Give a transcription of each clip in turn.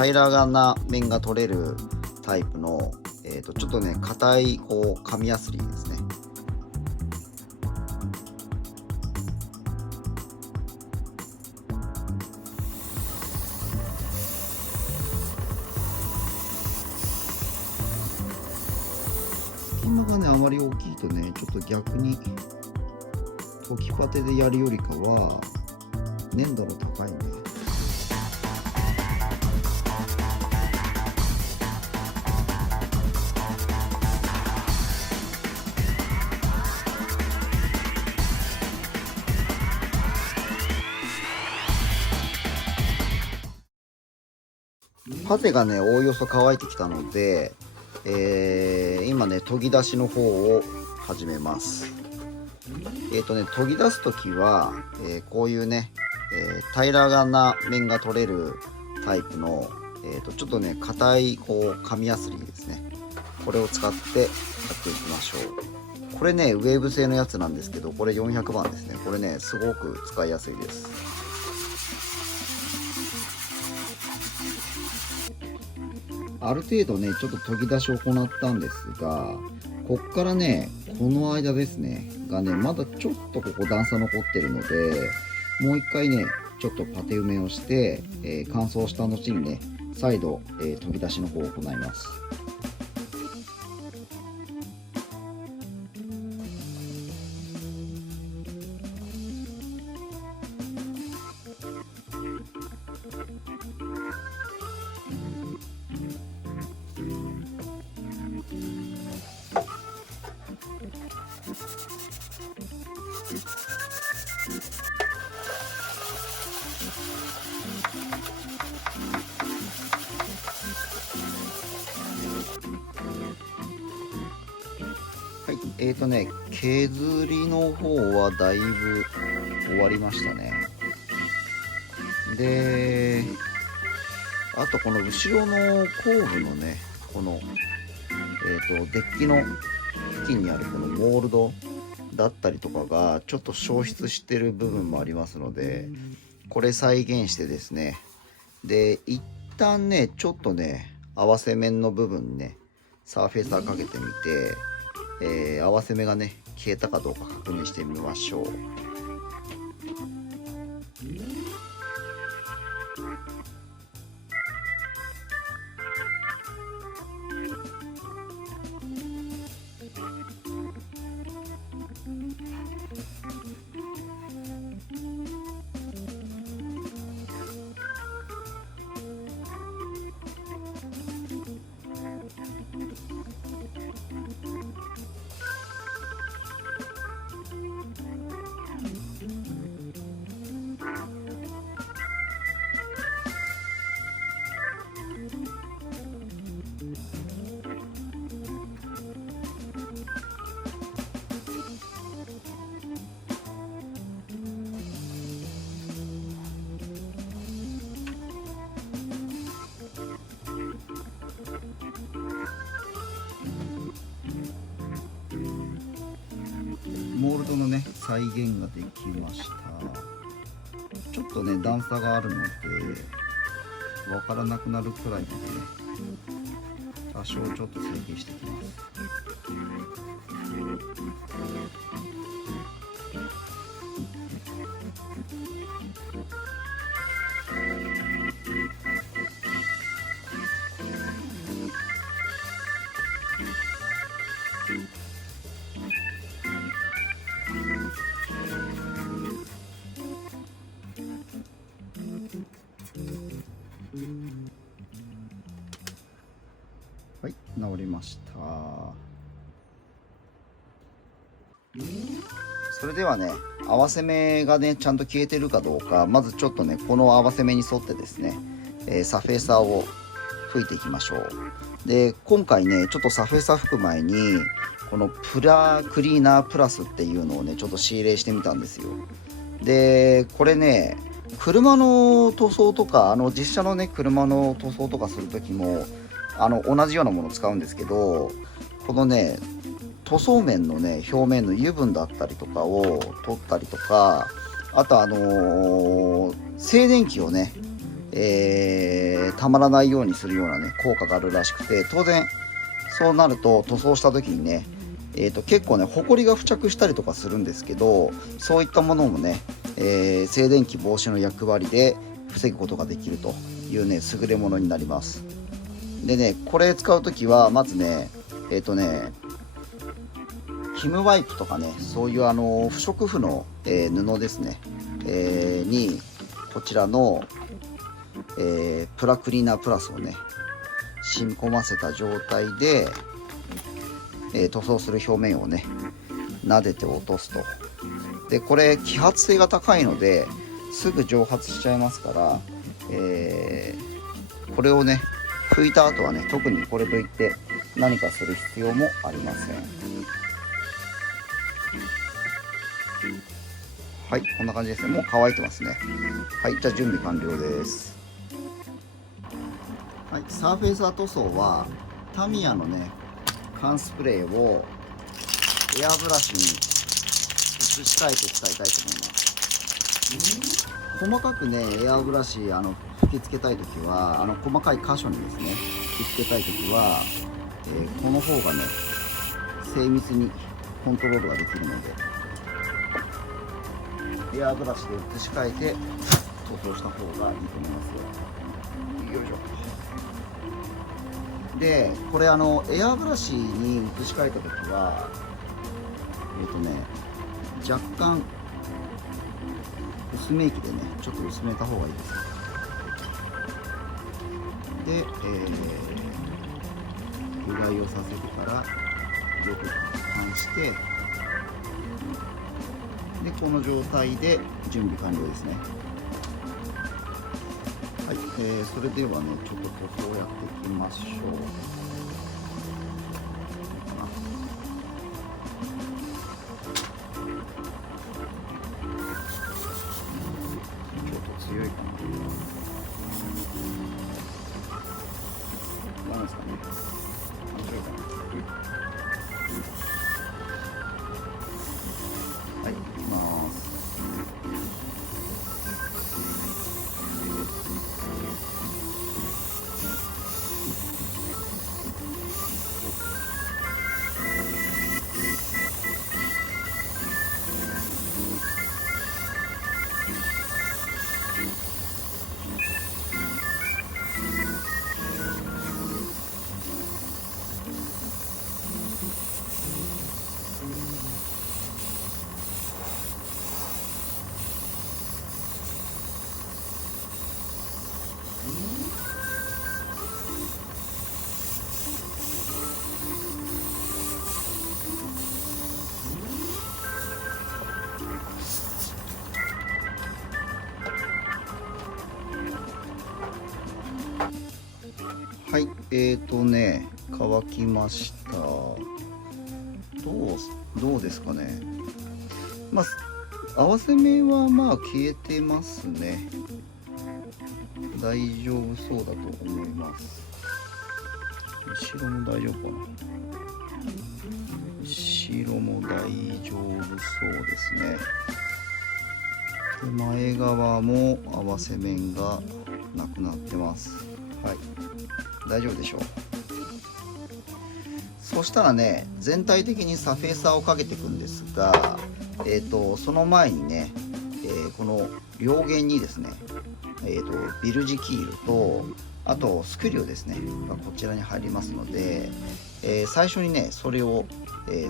平らな面が取れるタイプの、ちょっとね硬い紙やすりですね。隙間がねあまり大きいとねちょっと逆に溶きパテでやるよりかは粘度の高いねパテがねおおよそ乾いてきたので、今ね研ぎ出しの方を始めます。研ぎ出す時は、こういうね、平らな面が取れるタイプの、ちょっとね硬い紙やすりですね。これを使ってやっていきましょう。これねウェーブ製のやつなんですけど、これ400番ですね。これねすごく使いやすいです。ある程度ねちょっと研ぎ出しを行ったんですが、こっからねこの間ですねがねまだちょっとここ段差残ってるので、もう一回ねちょっとパテ埋めをして、乾燥した後にね再度、研ぎ出しの方を行います。はい、削りの方はだいぶ終わりましたね。で、あとこの後ろの後部のね、この、デッキの付近にあるこのモールドだったりとかがちょっと消失してる部分もありますので、これ再現してですね、で、一旦ね、ちょっとね、合わせ面の部分にね、サーフェイサーかけてみて、合わせ目がね消えたかどうか確認してみましょう。モールドのね再現ができました。ちょっとね段差があるのでわからなくなるくらいまでね多少ちょっと整形していきます。はい、治りました。それではね合わせ目がねちゃんと消えてるかどうか、まずちょっとねこの合わせ目に沿ってですね、サフェーサーを吹いていきましょう。で今回ねちょっとサフェーサー吹く前にこのクリーナープラスっていうのをねちょっと仕入れしてみたんですよ。でこれね車の塗装とか実車のね車の塗装とかする時も同じようなものを使うんですけど、このね塗装面のね表面の油分だったりとかを取ったりとか、あと静電気をね、たまらないようにするようなね効果があるらしくて、当然そうなると塗装した時にね、結構ねホコリが付着したりとかするんですけど、そういったものもね、静電気防止の役割で防ぐことができるというね優れものになります。でね、これ使う時はまずねヒムワイプとかね、そういう不織布の、布ですね、にこちらの、プラクリーナープラスをね染み込ませた状態で、塗装する表面をね撫でて落とすと。でこれ揮発性が高いのですぐ蒸発しちゃいますから、これをね拭いた後はね特にこれといって何かする必要もありません。はい、こんな感じですね。もう乾いてますね。はい、じゃあ準備完了です。はい、サーフェイサー塗装はタミヤのね缶スプレーをエアブラシに移し替えて使いたいと思います。細かくねエアブラシ吹きつけたいときは細かい箇所にですね吹きつけたいときは、この方がね精密にコントロールができるので、エアブラシで移し替えて塗装した方がいいと思いますよ。よいしょ。でこれエアブラシに移し替えたときは若干薄め液でねちょっと薄めた方がいいです。で、うがいをさせてからよく攪拌して、でこの状態で準備完了ですね。はい、それではねちょっと塗装やっていきましょう。ちょっと強いかな。なんですかね。面白いかな。はい、いきます。はい、乾きました。どうですかね。まあ、合わせ目はまあ消えてますね。大丈夫そうだと思います。後ろも大丈夫かな。後ろも大丈夫そうですね。で前側も合わせ面がなくなってます。はい、大丈夫でしょう。そしたらね全体的にサフェーサーをかけていくんですが、その前にね、この両弦にですね、ビルジキールとあとスクリューですねがこちらに入りますので、最初にねそれを、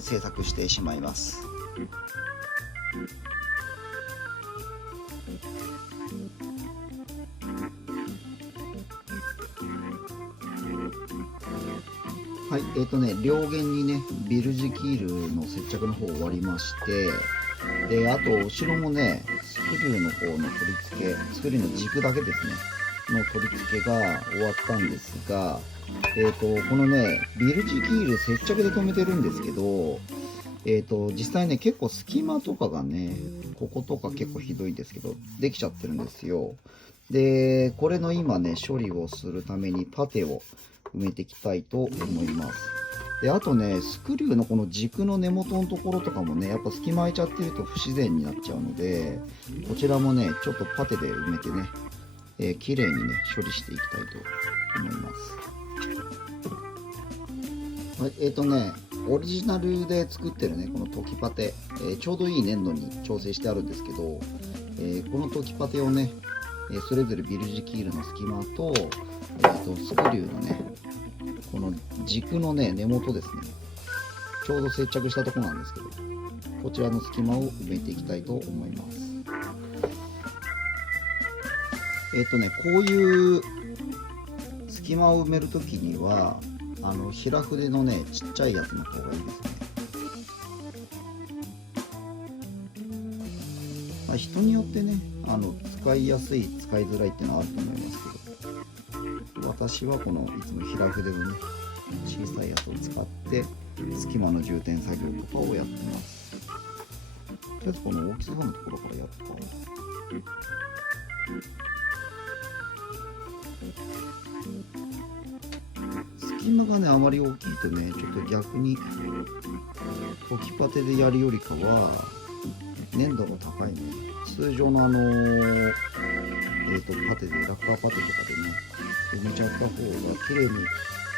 製作してしまいます。はい、両弦にねビルジキールの接着の方終わりまして、であと後ろもねスクリューの方の取り付け、スクリューの軸だけですねの取り付けが終わったんですが、このねビルジキール接着で留めてるんですけど、実際ね結構隙間とかがねこことか結構ひどいんですけどできちゃってるんですよ。でこれの今ね処理をするためにパテを埋めていきたいと思います。であとねスクリューのこの軸の根元のところとかもねやっぱ隙間空いちゃってると不自然になっちゃうので、こちらもねちょっとパテで埋めてね綺麗にね処理していきたいと思います。はい、オリジナルで作ってるねこのトキパテ、ちょうどいい粘土に調整してあるんですけど、このトキパテをね、それぞれビルジキールの隙間と、スクリューのねこの軸のね根元ですね、ちょうど接着したところなんですけど、こちらの隙間を埋めていきたいと思います。こういう隙間を埋めるときには平筆のねちっちゃいやつの方がいいですね。人によってね使いやすい使いづらいっていうのはあると思いますけど、私はこのいつも平筆のね小さいやつを使って隙間の充填作業とかをやってます。とりあえずこの大きさのところからやった。隙間がねあまり大きいとねちょっと逆にトキパテでやるよりかは粘度が高いね。通常のパテでラッカーパテとかでね埋めちゃった方が綺麗に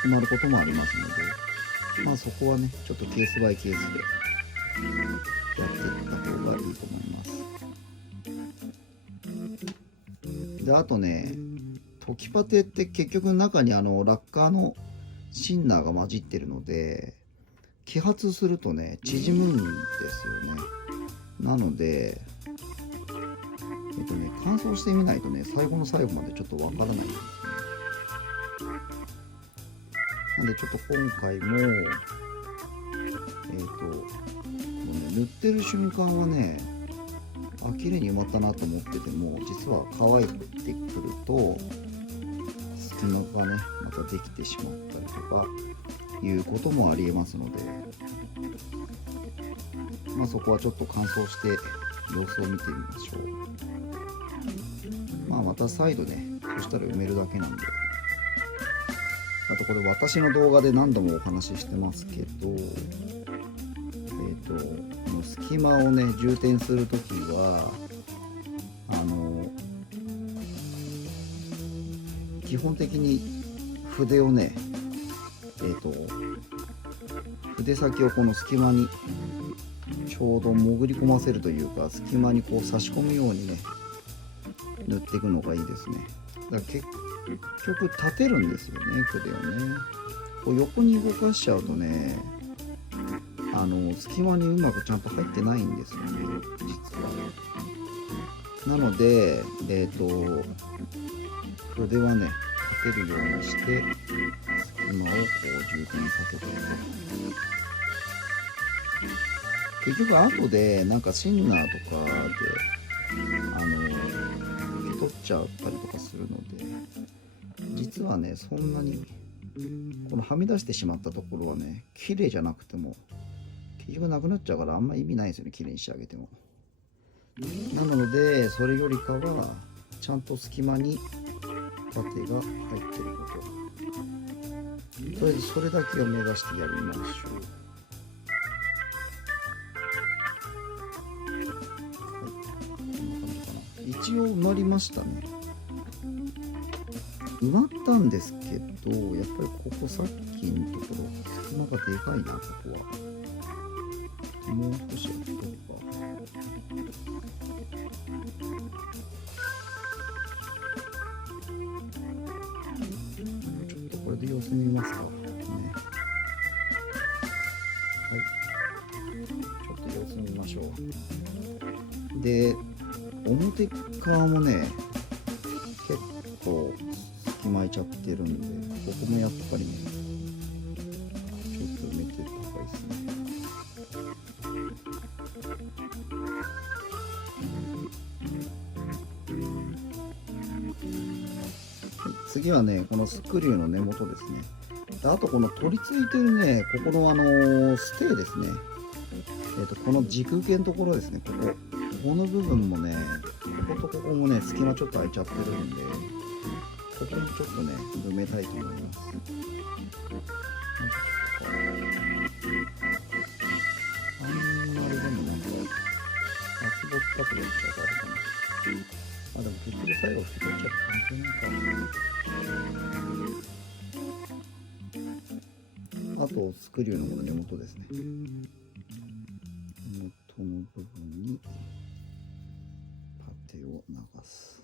埋まることもありますので、そこはねちょっとケースバイケースでやっていった方がいいと思います。であとねトキパテって結局中にラッカーのシンナーが混じってるので揮発するとね縮むんですよね。なので乾燥してみないとね最後の最後までちょっとわからないんですね。なんでちょっと今回も塗ってる瞬間はね綺麗に埋まったなと思ってても、実は乾いてくると隙間がねまたできてしまったりとかいうこともありえますので、そこはちょっと乾燥して様子を見てみましょう。また再度ねそしたら埋めるだけなんで。あとこれ私の動画で何度もお話ししてますけど、この隙間をね充填するときは基本的に筆をね筆先をこの隙間にちょうど潜り込ませるというか隙間にこう差し込むようにね塗っていくのがいいですね。だから結局立てるんですよね筆をね。こう横に動かしちゃうとね隙間にうまくちゃんと入ってないんですよね実は。なので筆はね立てるようにして隙間をこう充填させていく。結局後でなんかシンナーとかで受け取っちゃったりとかするので、実はねそんなにこのはみ出してしまったところはね綺麗じゃなくても結局なくなっちゃうからあんま意味ないですよね、綺麗に仕上げても。なのでそれよりかはちゃんと隙間にパテが入ってること、とりあえずそれだけを目指してやりましょう。一応埋まりましたね。埋まったんですけど、やっぱりここさっきのところ隙間がでかいな。ここはもう少しやっとくか。ちょっとこれで様子見ますかね。はい、ちょっと様子見ましょう。で表側もね結構隙間空いちゃってるんで、ここもやっぱりねちょっと埋めてった方がいいですね。次はねこのスクリューの根元ですね。あとこの取り付いてるねここのステーですね。この軸系のところですね。この部分もねこことここもね隙間ちょっと空いちゃってるんで、ここもちょっとね埋めたいと思います。あんまりでもなんか厚ぼったくやっちゃうからかな。あ、でも結局最後拭き取っちゃって関係ないか。あとスクリューのこの根元ですね。根元の部分にパテを流す。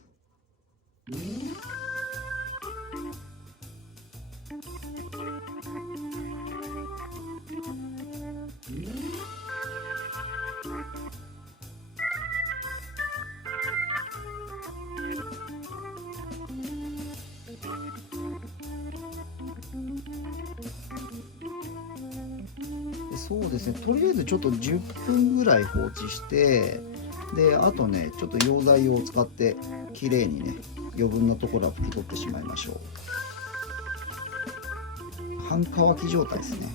そうですね、とりあえずちょっと10分ぐらい放置して、であとねちょっと溶剤を使ってきれいにね余分なところは拭き取ってしまいましょう。半乾き状態ですね。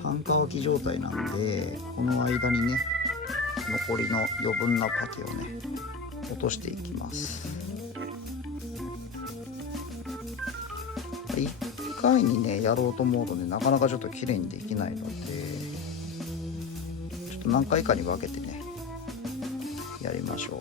半乾き状態なんで、この間にね残りの余分なパテをね落としていきます。1回にねやろうと思うとねなかなかちょっときれいにできないので、ちょっと何回かに分けてねやりましょう。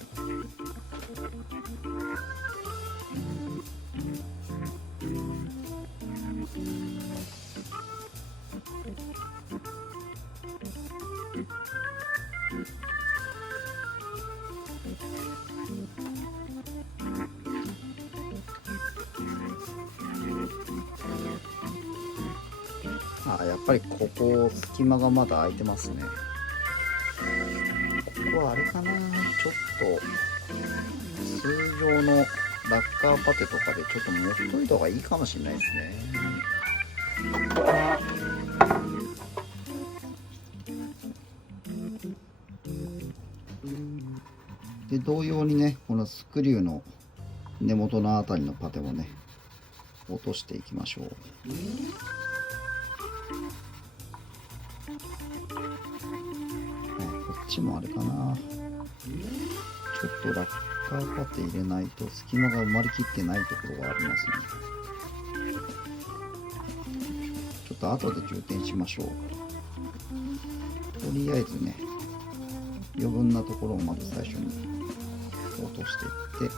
やっぱりここ隙間がまだ空いてますね。ここはあれかな、ちょっと通常のラッカーパテとかでちょっと持っといた方がいいかもしれないですね。で同様にねこのスクリューの根元のあたりのパテもね落としていきましょう。こっちもあれかな、ちょっとラッカーパテ入れないと隙間が埋まりきってないところがありますね。ちょっと後で充填しましょう。とりあえずね余分なところをまず最初に落としていって、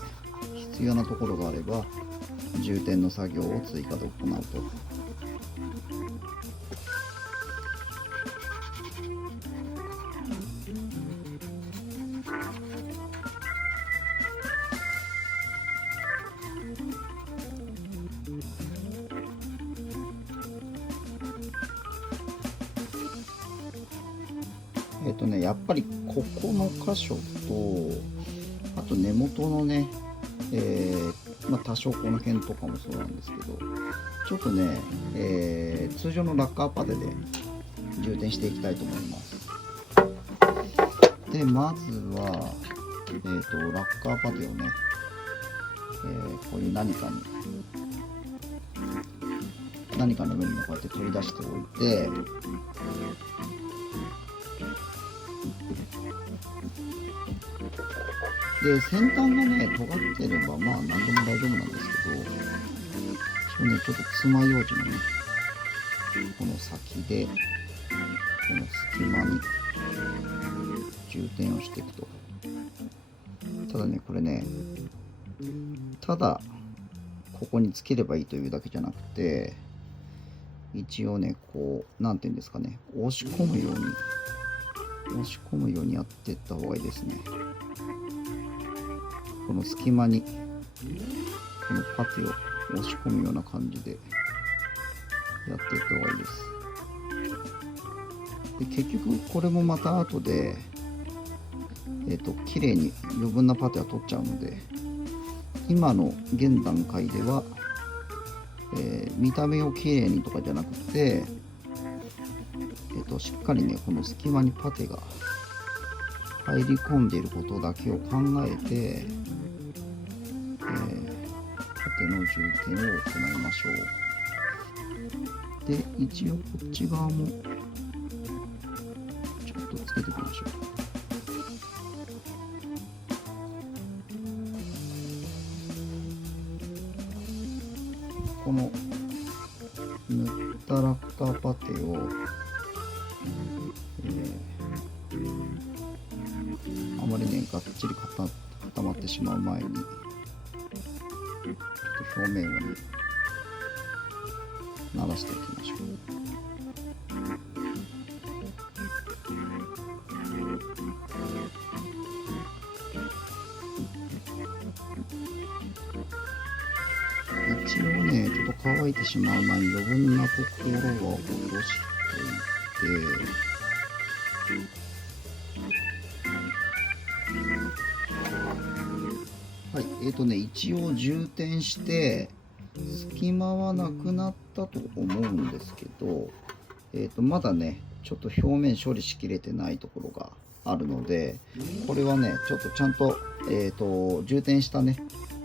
必要なところがあれば充填の作業を追加で行うと。やっぱりここの箇所と、あと根元のね、多少この辺とかもそうなんですけど、ちょっとね、通常のラッカーパテで充填していきたいと思います。でまずは、ラッカーパテをね、こういう何かの上にこうやって取り出しておいて、で先端がね尖ってればまあ何でも大丈夫なんですけど、それねちょっと爪楊枝のねこの先でこの隙間に充填をしていくと。ただねこれねただここにつければいいというだけじゃなくて、一応ねこうなんていうんですかね、押し込むようにやっていった方がいいですね。この隙間にこのパテを押し込むような感じでやっていった方がいいです。で結局これもまた後で綺麗に余分なパテは取っちゃうので、今の現段階では、見た目を綺麗にとかじゃなくて、しっかりねこの隙間にパテが入り込んでいることだけを考えて、パテの充填を行いましょう。で一応こっち側もちょっとつけておきましょう。この塗ったラッカーパテを、あまりねがっちり固まってしまう前に表面をねならしていきましょう。一応ねちょっと乾いてしまう前に余分なところは落としておいて、はい、一応充填して隙間はなくなったと思うんですけど、まだねちょっと表面処理しきれてないところがあるので、これはねちょっとちゃんと、充填したね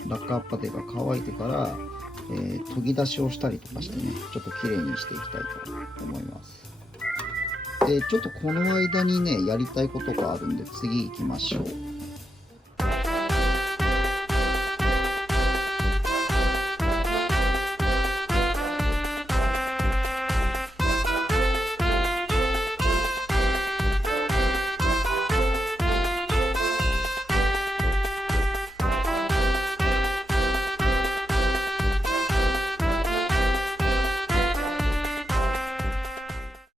ラッカーパテが乾いてから、研ぎ出しをしたりとかしてねちょっときれいにしていきたいと思います。でちょっとこの間にねやりたいことがあるんで次行きましょう。